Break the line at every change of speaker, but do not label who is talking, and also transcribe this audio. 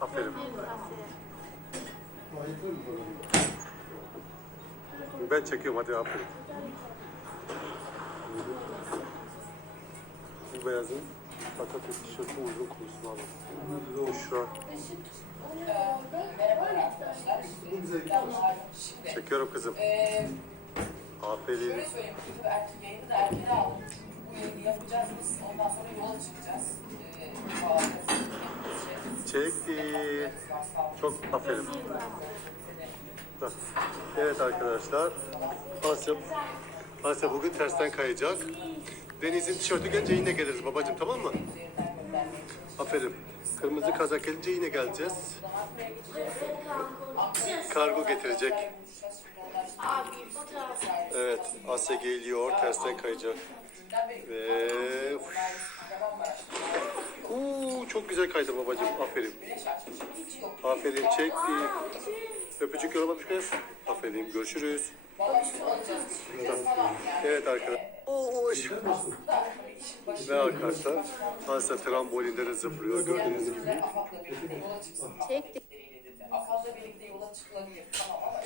Aferin. Ben çekiyorum hadi aferin. Bu beyazın patates tişörtü uzun kurusu var. Büşra. Çekiyorum kızım. Aferin.
şöyle söyleyeyim, yayını da erkeğe aldım. Bu yayını yapacağız biz. Ondan sonra yola çıkacağız.
Çekti. Çok aferin. Evet arkadaşlar. Asya, Asya bugün tersten kayacak. Deniz'in tişörtü gelince yine geliriz babacığım tamam mı? Aferin. Kırmızı kazak gelince yine geleceğiz. Kargo getirecek. Evet Asya geliyor tersten kayacak. Ve çok güzel kaydı babacığım. Aferin. Aferin çekti. Öpücük yollamamış kız. Aferin görüşürüz. Evet arkadaşlar. Oo, Ve arkadaşlar Asya trambolinde de zıplıyor gördüğünüz gibi.
Çekti.
Afak'la birlikte yola çıkılabilir. Tamam ama